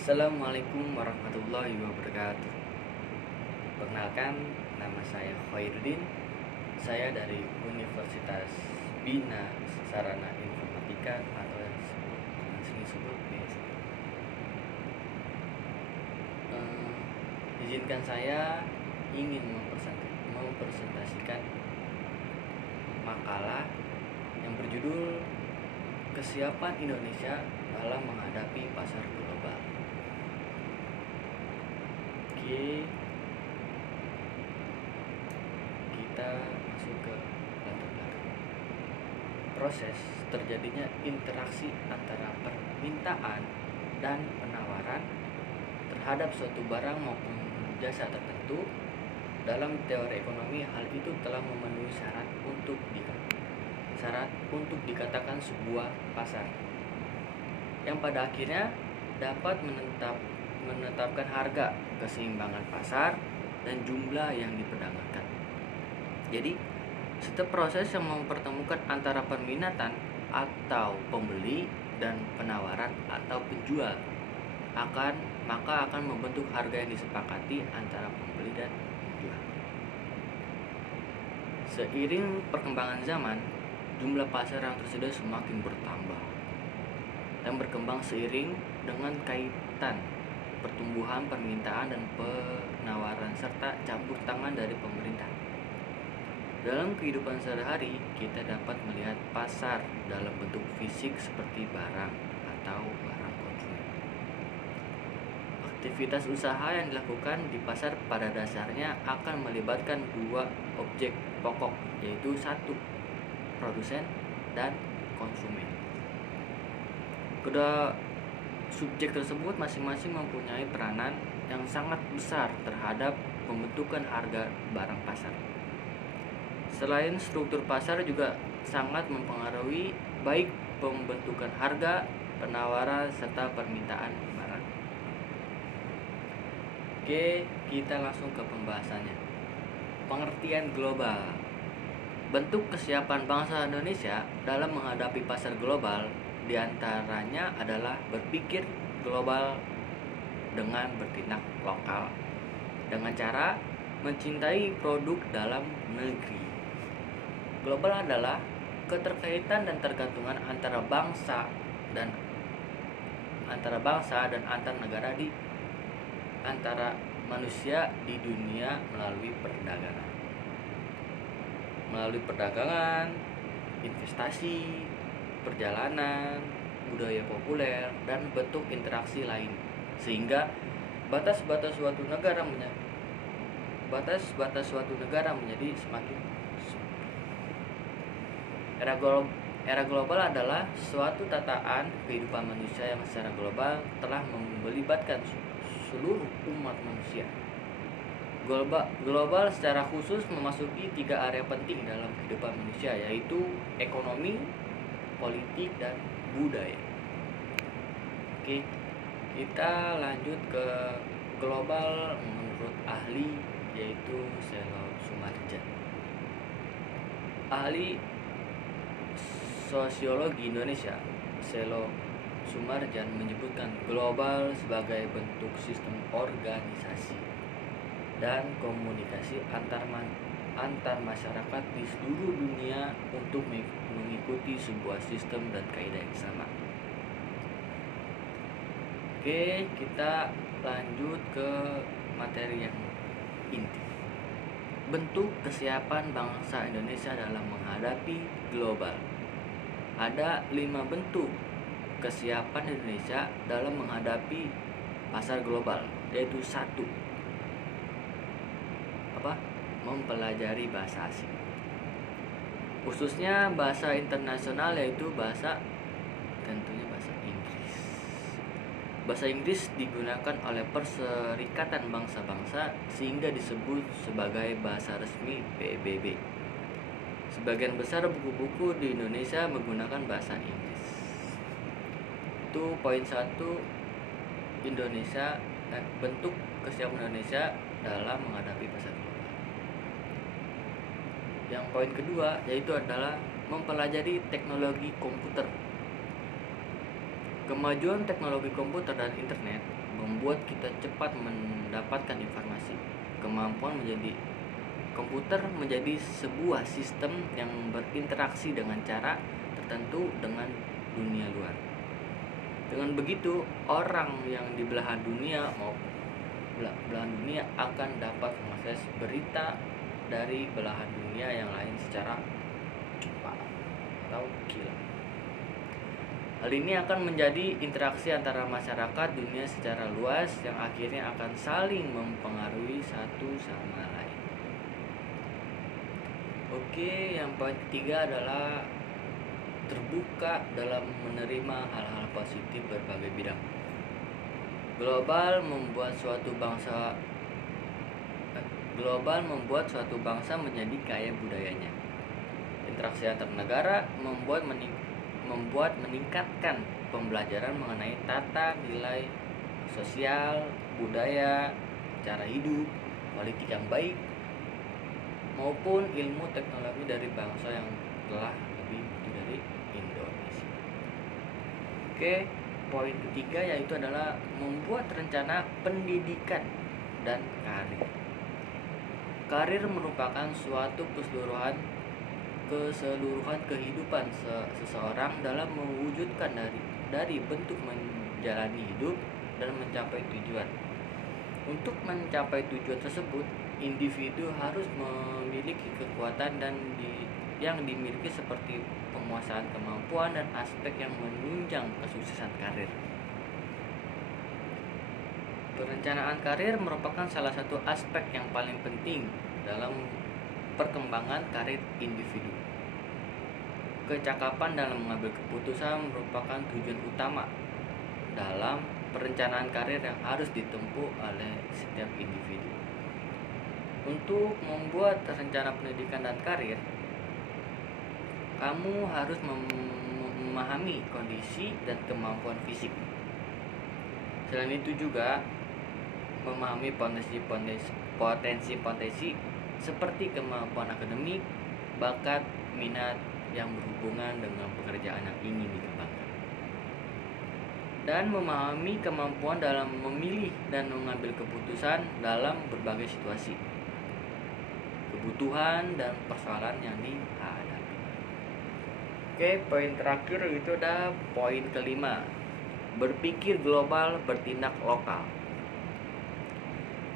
Assalamualaikum warahmatullahi wabarakatuh. Perkenalkan, nama saya Khairuddin. Saya dari Universitas Bina Sarana Informatika atau yang sering disebut BSI. Izinkan saya ingin mempresentasikan makalah yang berjudul Kesiapan Indonesia dalam Menghadapi Pasar Global. Oke, kita masuk ke latar belakang. Proses terjadinya interaksi antara permintaan dan penawaran terhadap suatu barang maupun jasa tertentu. Dalam teori ekonomi, hal itu telah memenuhi syarat untuk dikatakan sebuah pasar, yang pada akhirnya dapat menetapkan harga, keseimbangan pasar, dan jumlah yang diperdagangkan. Jadi, setiap proses yang mempertemukan antara permintaan atau pembeli dan penawaran atau penjual maka akan membentuk harga yang disepakati antara pembeli dan penjual. Seiring perkembangan zaman, jumlah pasar yang tersedia semakin bertambah dan berkembang seiring dengan kaitan pertumbuhan permintaan dan penawaran serta campur tangan dari pemerintah. Dalam kehidupan sehari-hari, kita dapat melihat pasar dalam bentuk fisik seperti barang atau barang konsumen. Aktivitas usaha yang dilakukan di pasar pada dasarnya akan melibatkan dua objek pokok, yaitu satu, produsen dan konsumen. Kedua subjek tersebut masing-masing mempunyai peranan yang sangat besar terhadap pembentukan harga barang pasar. Selain struktur pasar juga sangat mempengaruhi baik pembentukan harga, penawaran, serta permintaan barang. Oke, kita langsung ke pembahasannya. Pengertian global. Bentuk kesiapan bangsa Indonesia dalam menghadapi pasar global diantaranya adalah berpikir global dengan bertindak lokal dengan cara mencintai produk dalam negeri. Global adalah keterkaitan dan tergantungan antara bangsa dan antar negara di antara manusia di dunia melalui perdagangan, investasi, perjalanan, budaya populer, dan bentuk interaksi lain, sehingga batas-batas suatu negara menjadi semakin sempit. Era global adalah suatu tataan kehidupan manusia yang secara global telah melibatkan seluruh umat manusia. Global secara khusus memasuki 3 area penting dalam kehidupan manusia, yaitu ekonomi, politik, dan budaya. Oke, kita lanjut ke global menurut ahli, yaitu Selo Sumarjan. Ahli sosiologi Indonesia Selo Sumarjan menyebutkan global sebagai bentuk sistem organisasi dan komunikasi antar masyarakat di seluruh dunia untuk mengikuti sebuah sistem dan kaidah yang sama. Oke, kita lanjut ke materi yang inti. Bentuk kesiapan bangsa Indonesia dalam menghadapi global. Ada 5 bentuk kesiapan Indonesia dalam menghadapi pasar global, yaitu 1, mempelajari bahasa asing, khususnya bahasa internasional, yaitu tentunya bahasa Inggris. Bahasa Inggris digunakan oleh Perserikatan Bangsa-Bangsa sehingga disebut sebagai bahasa resmi PBB. Sebagian besar buku-buku di Indonesia menggunakan bahasa Inggris. Itu poin 1, bentuk kesiapan Indonesia dalam menghadapi pasar global. Yang poin kedua yaitu adalah mempelajari teknologi komputer. Kemajuan teknologi komputer dan internet membuat kita cepat mendapatkan informasi. Kemampuan menjadi komputer menjadi sebuah sistem yang berinteraksi dengan cara tertentu dengan dunia luar. Dengan begitu, orang yang di belahan dunia akan dapat mengakses berita dari belahan dunia yang lain secara cepat atau kilat. Hal ini akan menjadi interaksi antara masyarakat dunia secara luas yang akhirnya akan saling mempengaruhi satu sama lain. Oke, yang poin ketiga adalah terbuka dalam menerima hal-hal positif berbagai bidang. Global membuat suatu bangsa menjadi kaya budayanya. Interaksi antar negara membuat meningkatkan pembelajaran mengenai tata nilai sosial, budaya, cara hidup, politik yang baik, maupun ilmu teknologi dari bangsa yang telah lebih maju dari Indonesia. Oke, poin ketiga yaitu adalah membuat rencana pendidikan dan karir. Karir merupakan suatu keseluruhan kehidupan seseorang dalam mewujudkan dari bentuk menjalani hidup dan mencapai tujuan. Untuk mencapai tujuan tersebut, individu harus memiliki kekuatan yang dimiliki seperti penguasaan kemampuan dan aspek yang menunjang kesuksesan karir. Perencanaan karir merupakan salah satu aspek yang paling penting dalam perkembangan karir individu. Kecakapan dalam mengambil keputusan merupakan tujuan utama dalam perencanaan karir yang harus ditempuh oleh setiap individu. Untuk membuat rencana pendidikan dan karir, kamu harus memahami kondisi dan kemampuan fisik. Selain itu juga memahami potensi seperti kemampuan akademik, bakat, minat yang berhubungan dengan pekerjaan yang ingin dikembangkan. Dan memahami kemampuan dalam memilih dan mengambil keputusan dalam berbagai situasi, kebutuhan dan persoalan yang dihadapi. Oke, poin terakhir itu ada poin kelima. Berpikir global, bertindak lokal.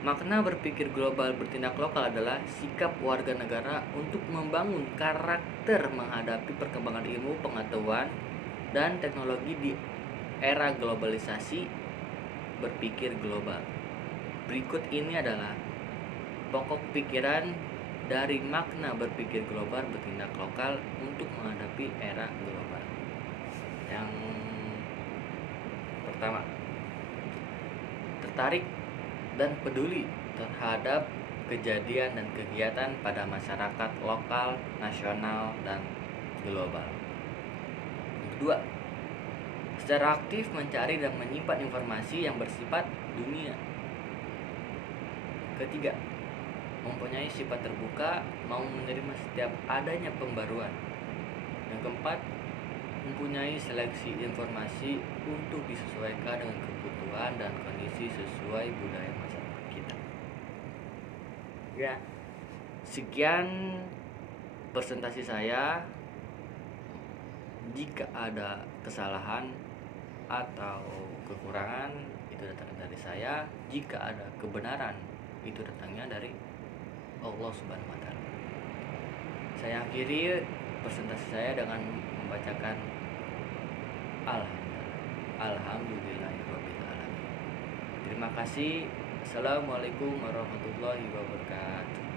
Makna berpikir global bertindak lokal adalah sikap warga negara untuk membangun karakter menghadapi perkembangan ilmu, pengetahuan, dan teknologi di era globalisasi berpikir global. Berikut ini adalah pokok pikiran dari makna berpikir global bertindak lokal untuk menghadapi era global. Yang pertama, tertarik dan peduli terhadap kejadian dan kegiatan pada masyarakat lokal, nasional, dan global. Yang kedua, secara aktif mencari dan menyimpan informasi yang bersifat dunia. Ketiga, mempunyai sifat terbuka, mau menerima setiap adanya pembaruan. Yang keempat, mempunyai seleksi informasi untuk disesuaikan dengan kebutuhan dan kondisi sesuai budaya masyarakat kita. Ya, sekian presentasi saya. Jika ada kesalahan atau kekurangan, itu datangnya dari saya. Jika ada kebenaran, itu datangnya dari Allah Subhanahu wa Ta'ala. Saya akhiri presentasi saya dengan membacakan Alhamdulillahirrahmanirrahim. Terima kasih. Assalamualaikum warahmatullahi wabarakatuh.